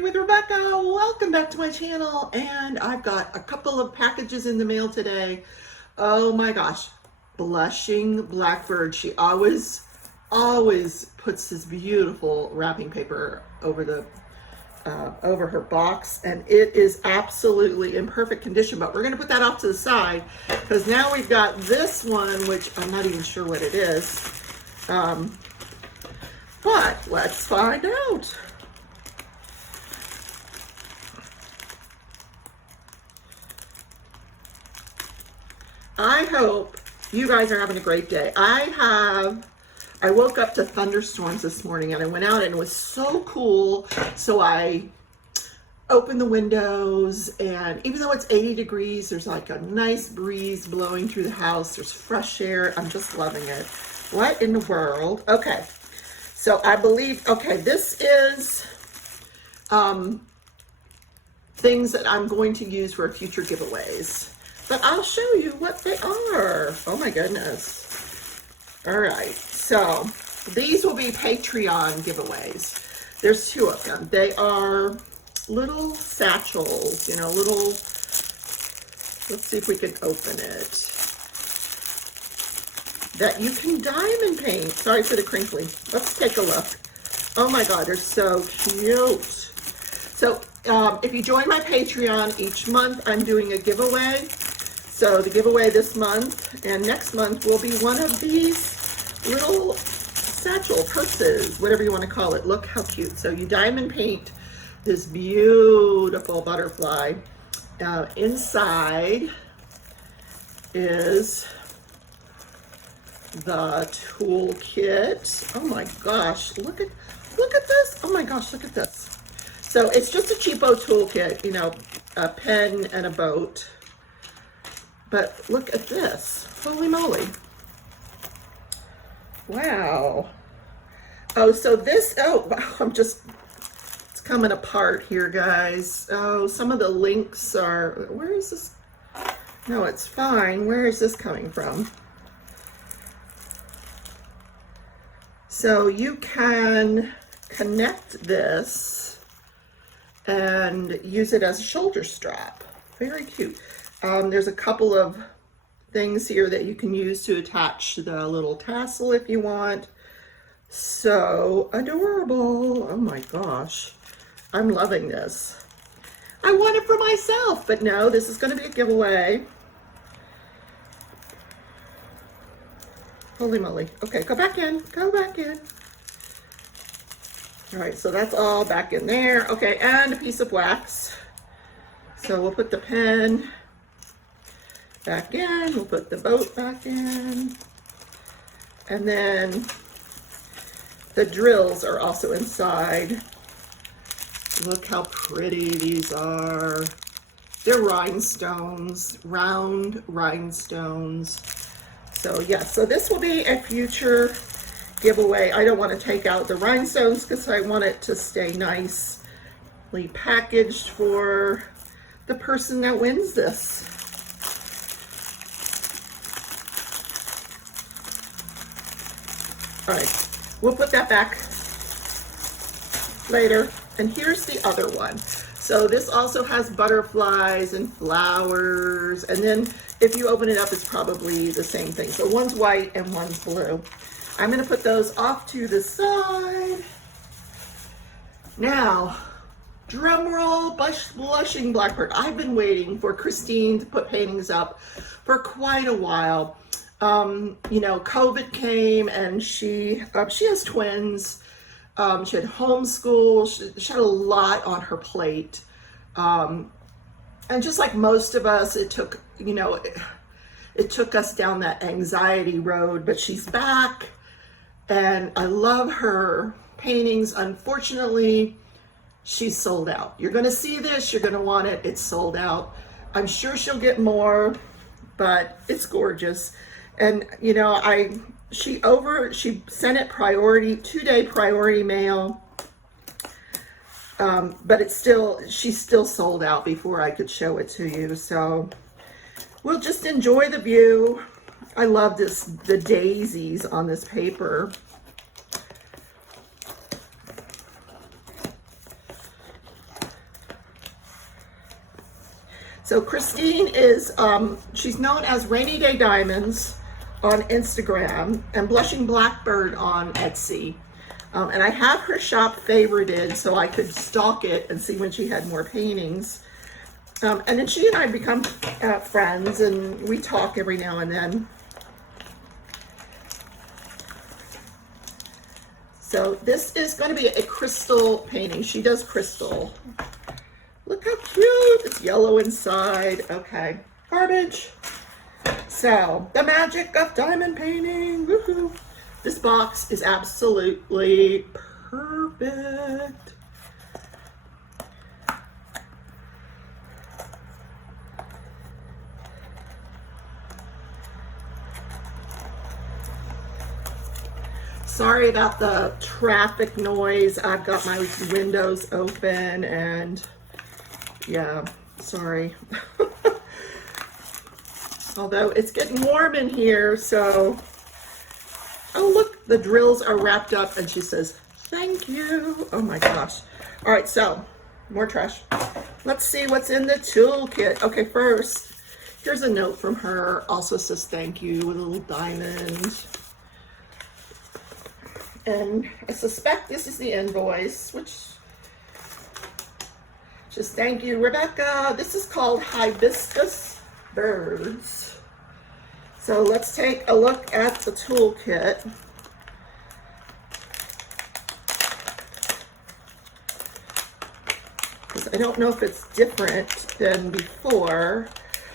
Learning with Rebecca. Welcome back to my channel. And I've got a couple of packages in the mail today. Oh my gosh. Blushing Blackbird. She always puts this beautiful wrapping paper over the over her box, and it is absolutely in perfect condition, but we're going to put that off to the side because now we've got this one, which I'm not even sure what it is, but let's find out. I hope you guys are having a great day. I woke up to thunderstorms this morning and I went out and it was so cool. So I opened the windows, and even though it's 80 degrees, there's like a nice breeze blowing through the house. There's fresh air. I'm just loving it. What in the world? Okay. So I believe, okay, this is things that I'm going to use for future giveaways. But I'll show you what they are. Oh my goodness. All right, so these will be Patreon giveaways. There's two of them. They are little satchels, you know, little, let's see if we can open it, that you can diamond paint. Sorry for the crinkly. Let's take a look. Oh my God, they're so cute. So if you join my Patreon each month, I'm doing a giveaway. So the giveaway this month and next month will be one of these little satchel purses, whatever you want to call it. Look how cute. So you diamond paint this beautiful butterfly. Inside is the toolkit. Oh my gosh, look at this. Oh my gosh, look at this. So it's just a cheapo toolkit, you know, a pen and a boat. But look at this. Holy moly. Wow. Oh, so this, oh, it's coming apart here, guys. Oh, some of the links are, where is this? No, it's fine. Where is this coming from? So you can connect this and use it as a shoulder strap. Very cute. There's a couple of things here that you can use to attach the little tassel if you want. So adorable. Oh my gosh. I'm loving this. I want it for myself, but no, this is going to be a giveaway. Holy moly. Okay, go back in. Go back in. All right, so that's all back in there. Okay, and a piece of wax. So we'll put the pen back in, we'll put the boat back in, and then the drills are also inside. Look how pretty these are. They're rhinestones, round rhinestones. So yes, so this will be a future giveaway. I don't want to take out the rhinestones because I want it to stay nicely packaged for the person that wins this. All right, we'll put that back later. And here's the other one. So this also has butterflies and flowers. And then if you open it up, it's probably the same thing. So one's white and one's blue. I'm going to put those off to the side. Now, drum roll, Blushing Blackbird. I've been waiting for Christine to put paintings up for quite a while. You know, COVID came and she has twins. She had homeschool. She had a lot on her plate. And just like most of us, it took, you know, it took us down that anxiety road, but she's back and I love her paintings. Unfortunately, she's sold out. You're going to see this. You're going to want it. It's sold out. I'm sure she'll get more, but it's gorgeous. And, you know, she sent it priority, 2-day priority mail. But she's still sold out before I could show it to you. So we'll just enjoy the view. I love the daisies on this paper. So Christine is, she's known as Rainy Day Diamonds on Instagram and Blushing Blackbird on Etsy. And I have her shop favorited so I could stalk it and see when she had more paintings. And then she and I become friends, and we talk every now and then. So this is going to be a crystal painting. She does crystal. Look how cute. It's yellow inside. Okay, garbage. So, the magic of diamond painting. Woohoo. This box is absolutely perfect. Sorry about the traffic noise. I've got my windows open and yeah, sorry. Although it's getting warm in here, so, oh look, the drills are wrapped up and she says, thank you. Oh my gosh. All right, so more trash. Let's see what's in the toolkit. Okay, first, here's a note from her. Also says thank you with a little diamond. And I suspect this is the invoice, which just thank you, Rebecca. This is called Hibiscus Birds. So let's take a look at the toolkit. Because I don't know if it's different than before.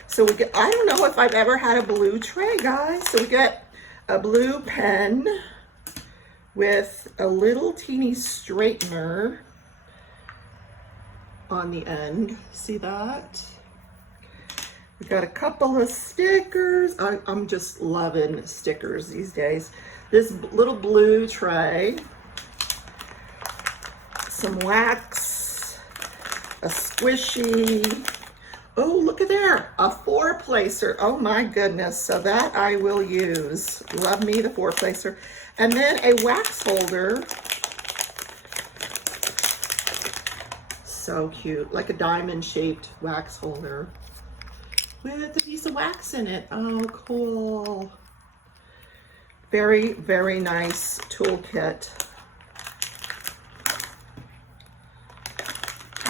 So we get, I don't know if I've ever had a blue tray, guys. So we get a blue pen with a little teeny straightener on the end. See that? We got a couple of stickers. I'm just loving stickers these days. This little blue tray, some wax, a squishy. Oh, look at there, a 4-placer. Oh my goodness, so that I will use. Love me the 4-placer. And then a wax holder. So cute, like a diamond-shaped wax holder with a piece of wax in it. Oh, cool. Very, very nice toolkit.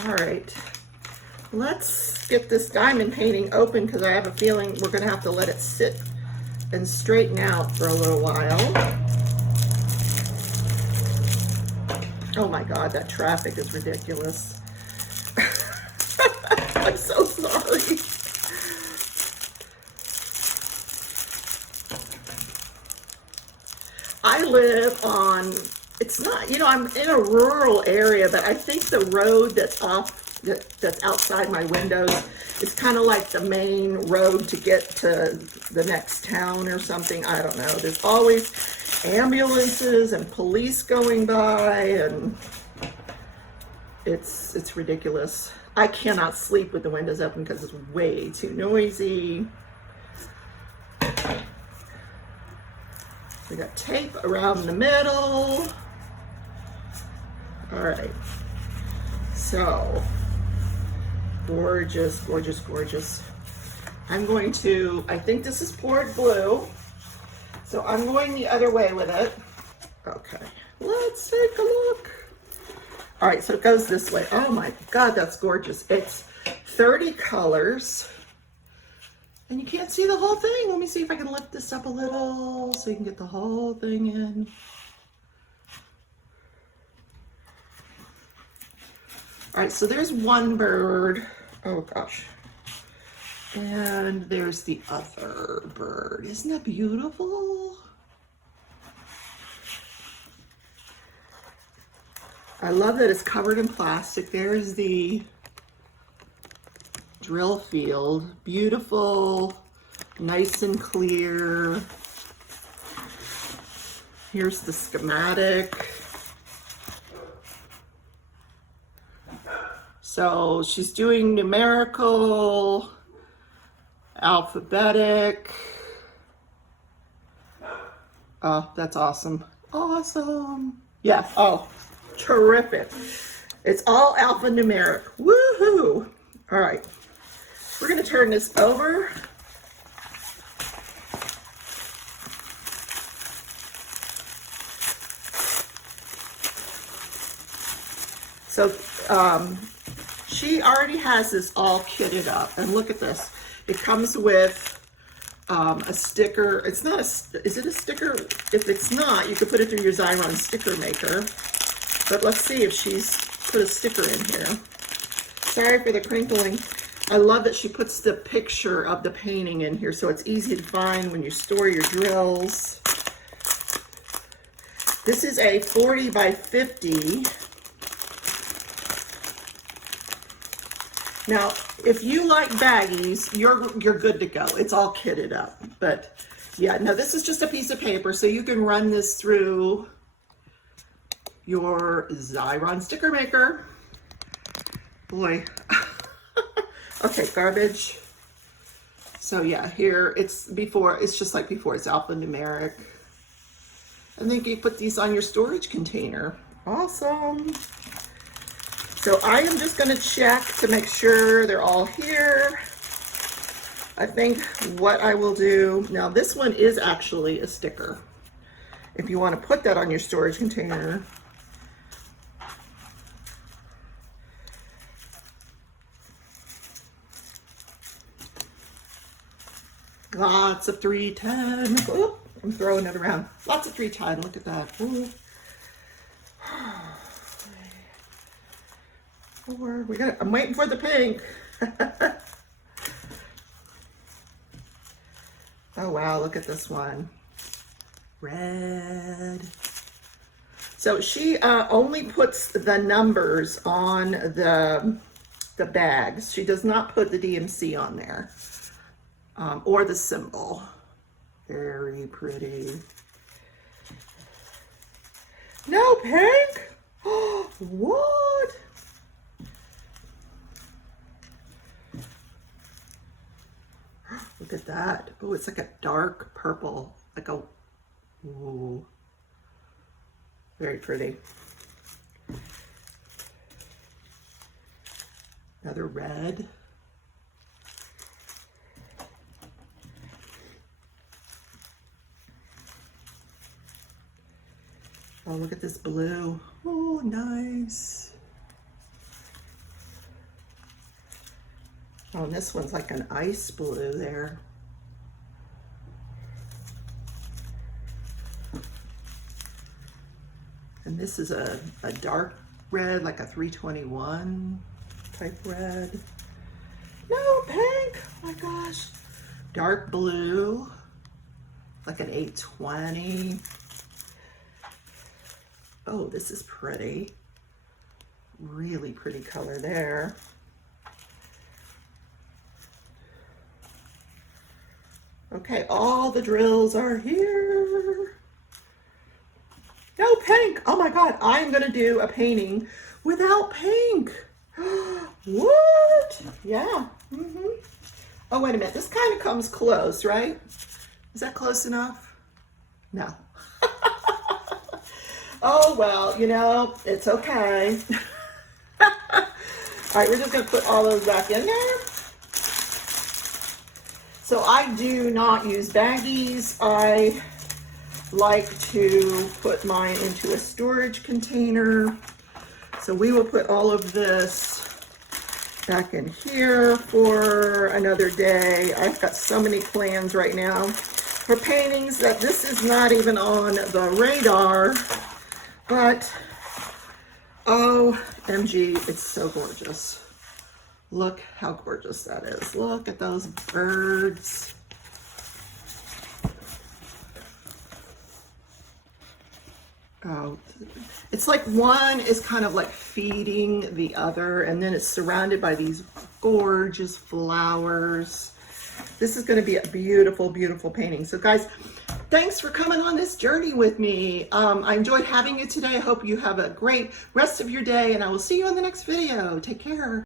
All right, let's get this diamond painting open because I have a feeling we're gonna have to let it sit and straighten out for a little while. Oh my God, that traffic is ridiculous. I'm so sorry. I live on, it's not, you know, I'm in a rural area, but I think the road that's that's outside my windows is kind of like the main road to get to the next town or something. I don't know. There's always ambulances and police going by, and it's ridiculous. I cannot sleep with the windows open because it's way too noisy. We got tape around the middle. All right, so gorgeous, gorgeous, gorgeous. I'm going to, I think this is poured blue, so I'm going the other way with it. Okay, let's take a look. All right, so it goes this way. Oh my God, that's gorgeous. It's 30 colors. And you can't see the whole thing. Let me see if I can lift this up a little so you can get the whole thing in. All right, so there's one bird. Oh gosh. And there's the other bird. Isn't that beautiful? I love that it's covered in plastic. There's the drill field. Beautiful, nice and clear. Here's the schematic. So she's doing numerical, alphabetic. Oh, that's awesome. Awesome. Yeah, oh, terrific. It's all alphanumeric. Woohoo. All right. We're going to turn this over. So she already has this all kitted up, and look at this. It comes with a sticker. It's not is it a sticker? If it's not, you could put it through your Xyron sticker maker. But let's see if she's put a sticker in here. Sorry for the crinkling. I love that she puts the picture of the painting in here so it's easy to find when you store your drills. This is a 40 by 50. Now, if you like baggies, you're good to go. It's all kitted up. But yeah, no, this is just a piece of paper, so you can run this through your Xyron sticker maker. Boy. Okay, garbage. So yeah, here it's just like before, it's alphanumeric. And then you put these on your storage container. Awesome. So I am just going to check to make sure they're all here. I think what I will do, now this one is actually a sticker. If you want to put that on your storage container. Lots of 310. Ooh, I'm throwing it around. Lots of 310. Look at that. Ooh. I'm waiting for the pink. Oh wow, look at this one. Red. So she only puts the numbers on the bags. She does not put the DMC on there. Or the symbol. Very pretty. No pink? What? Look at that. Oh, it's like a dark purple. Like a, ooh. Very pretty. Another red. Oh, look at this blue. Oh, nice. Oh, and this one's like an ice blue there. And this is a dark red, like a 321 type red. No, pink. Oh my gosh. Dark blue, like an 820. Oh, this is pretty. Really pretty color there. Okay, all the drills are here. No pink. Oh my God, I'm gonna do a painting without pink. What? Yeah. Oh, wait a minute. This kind of comes close, right? Is that close enough? No. Oh, well, you know, it's okay. All right, we're just going to put all those back in there. So I do not use baggies. I like to put mine into a storage container. So we will put all of this back in here for another day. I've got so many plans right now for paintings that this is not even on the radar. But, OMG, it's so gorgeous. Look how gorgeous that is. Look at those birds. Oh, it's like one is kind of like feeding the other, and then it's surrounded by these gorgeous flowers. This is going to be a beautiful, beautiful painting. So guys, thanks for coming on this journey with me. I enjoyed having you today. I hope you have a great rest of your day, and I will see you in the next video. Take care.